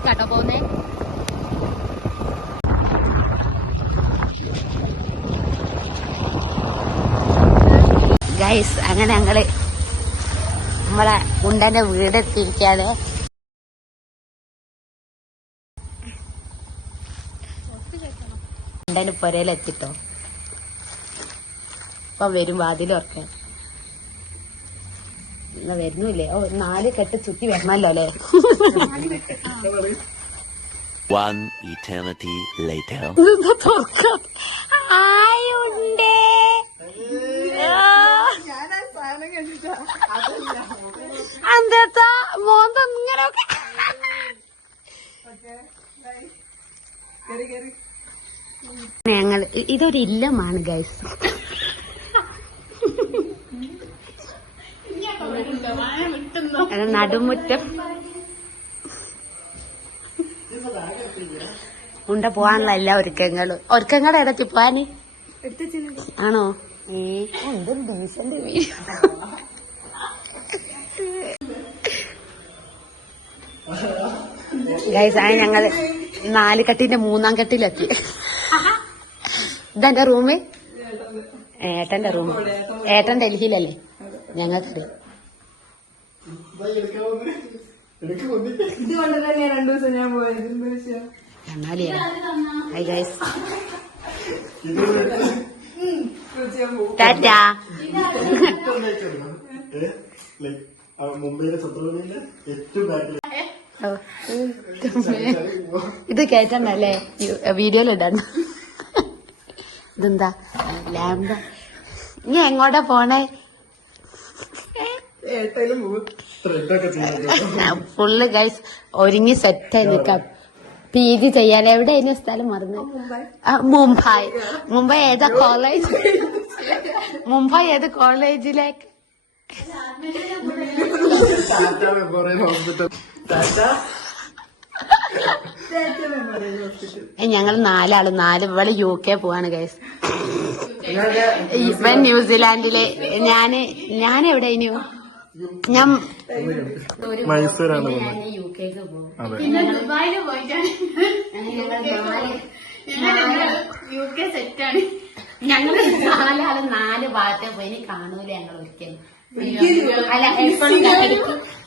വഴിക്കാട്ടോ പോകുന്നേ ഗൈസ് അങ്ങനെ ഞങ്ങൾ നമ്മളെ ഉണ്ടന്റെ വീടെത്തിയിരിക്കാണ് ഉണ്ടന്റെ പുരയിലെത്തിട്ടോ. അപ്പൊ വരും വാതിൽ എന്നാ വരുന്നില്ലേ? ഓ നാല് കെട്ട് ചുറ്റി വരണല്ലോ അല്ലേ? One eternity later. ഉണ്ടേ എന്താ മോന്ത ഞങ്ങൾ ഇതൊരു ഇല്ലമാണ് ഗൈസ് നടുമുറ്റം. ഉണ്ട പോവാനുള്ള എല്ലാ ഒരുക്കങ്ങളും. ഒരുക്കങ്ങളുടെ ഇടത്തി പോവാന്. ആണോ? ഏ. എന്തൊരു ഡീസന്റ് ഗൈസ് ആ ഞങ്ങൾ നാല് കെട്ടിന്റെ മൂന്നാം കെട്ടിലെത്തി. ഇതെന്റെ റൂമ്? ഏട്ടന്റെ റൂം ഏട്ടൻ ഡൽഹിയിലല്ലേ? ഞങ്ങൾക്കറിയാം. ഇതുകൊണ്ട് തന്നെയാ രണ്ടു ദിവസം ഞാൻ പോയത്. മുംബൈയിലെ ഏറ്റവും ബാക്കിൽ ഇത് കേട്ടണ്ടല്ലേ ഇതെന്താ? ലാംബ ഇനി എങ്ങോട്ടാ പോണേ? ഫുള്ള് ഗൈസ് ഒരുങ്ങി സെറ്റായി നിൽക്കാം. പി ജി ചെയ്യാൻ എവിടെയായിരുന്നു സ്ഥലം മറന്നു? മുംബൈ. മുംബൈ. ഏതാ കോളേജ് മുംബൈ ഏത് കോളേജിലേക്ക് ഞങ്ങൾ നാലാൾ. നാല് ഇവൾ യു കെ പോവാണ് ഗൈസ് ഇവൻ ന്യൂസിലാൻഡിൽ. ഞാൻ ഞാൻ എവിടെ ഇനി? ഞാൻ മൈസൂരാണ് അതെ. ദുബായിൽ പോയിട്ടാണ്. യു കെ സെറ്റാണ്. ഞങ്ങൾ നാലാൾ നാല് ഭാഗത്തെ പോയി. കാണൂല ഞങ്ങൾ ഒരിക്കലും. അല്ല എപ്പോഴും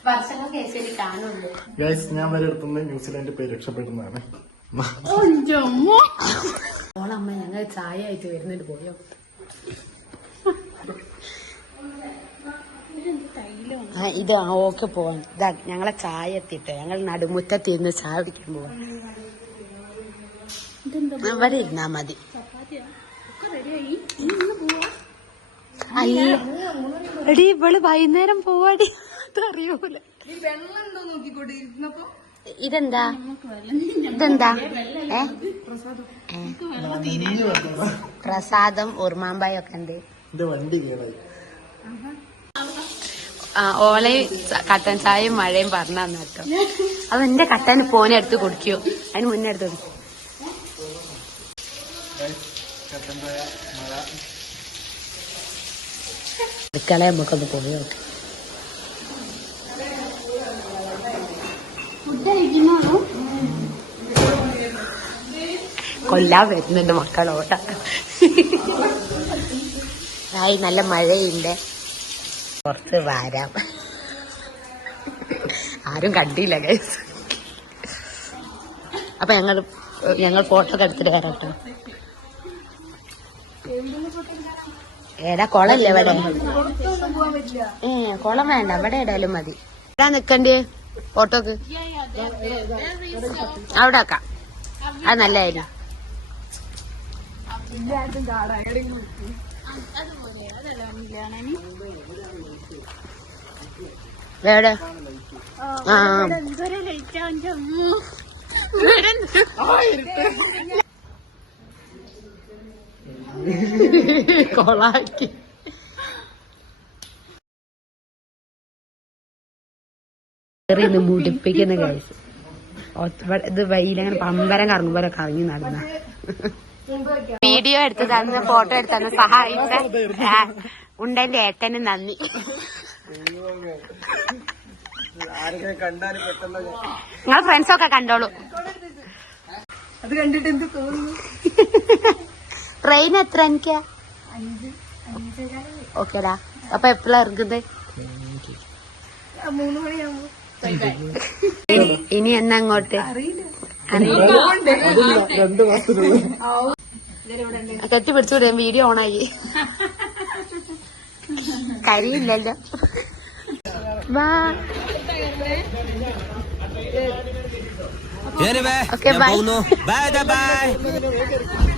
വർഷങ്ങൾക്ക് ശേഷം കാണുള്ളൂ. ഗൈസ് ഞാൻ വരെ ന്യൂസിലാൻഡ് പേര് രക്ഷപ്പെടുന്നതാണ്. ഓളമ്മ ഞങ്ങൾ ചായ ആയിട്ട് വരുന്നിട്ട് പോയോ ആ ഇത് ആ ഓക്കെ പോവാൻ. ഇതാ ഞങ്ങളെ ചായ എത്തിയിട്ട് ഞങ്ങൾ നടുമുറ്റത്ത് ഇരുന്ന് ചായ കുടിക്കാൻ പോവാം. അവിടെ ഇരുന്നാ മതി. അല്ല. എടി ഇവൾ വൈകുന്നേരം പോവാടി. അതറിയൂല. ഇതെന്താ? ഇതെന്താ? ഏ. പ്രസാദം. ഉർമാമ്പായൊക്കെ ഉണ്ട് വണ്ടി കേടായി ഓളയും കട്ടൻ ചായയും മഴയും പറഞ്ഞു തന്നു കേട്ടോ. അത് എന്റെ കട്ടൻ പോനെ എടുത്ത് കുടിക്കോ. അതിന് മുന്നേ എടുത്ത് കുടിക്കും. അടുക്കള നമുക്കൊന്ന് പോയി നോക്കാം. കൊല്ലാൻ വരുന്നുണ്ട് മക്കളോട്ട ആയി നല്ല മഴയുണ്ട്. പുറത്ത് വാരാം. ആരും കണ്ടില്ല ഗൈസ് അപ്പൊ ഞങ്ങൾ ഞങ്ങൾ ഫോട്ടോ ഒക്കെ എടുത്തിട്ട് വരാം ഏടാ കുളല്ലേ ഇവിടെ ഏ കുളം വേണ്ട ഇവിടെ ഇടാലും മതി. എടാ നിക്കണ്ടേ ഫോട്ടോക്ക് അവിടെ ആക്കാം അത് നല്ലായിരുന്നു എവിടെ? ആ കൊളാക്കി. മുടിപ്പിക്കുന്ന കേസ് ഇത് വെയിലങ്ങനെ പമ്പരം കറങ്ങുമ്പോലെ കറങ്ങി നടന്ന. വീഡിയോ എടുത്തു തന്ന് ഫോട്ടോ എടുത്തു തന്ന് സഹായിച്ച ഉണ്ടല്ലേ ഉണ്ടന്റെ ഏട്ടന് നന്ദി. നിങ്ങൾ ഫ്രണ്ട്സൊക്കെ കണ്ടോളൂ. അത് കണ്ടിട്ട് എന്ത് തോന്നുന്നു? ട്രെയിൻ എത്ര എനിക്കാ? ഓക്കേടാ. അപ്പൊ എപ്പോഴാ ഇറങ്ങുന്നത്? ഇനി- ഇനി എന്നാ അങ്ങോട്ട്? രണ്ട് മാസത്തിനുള്ളിൽ. കെട്ടി വിടാൻ വീഡിയോ ഓണായി. കരിയില്ലല്ലോ. വാ. Okay bye bye bye.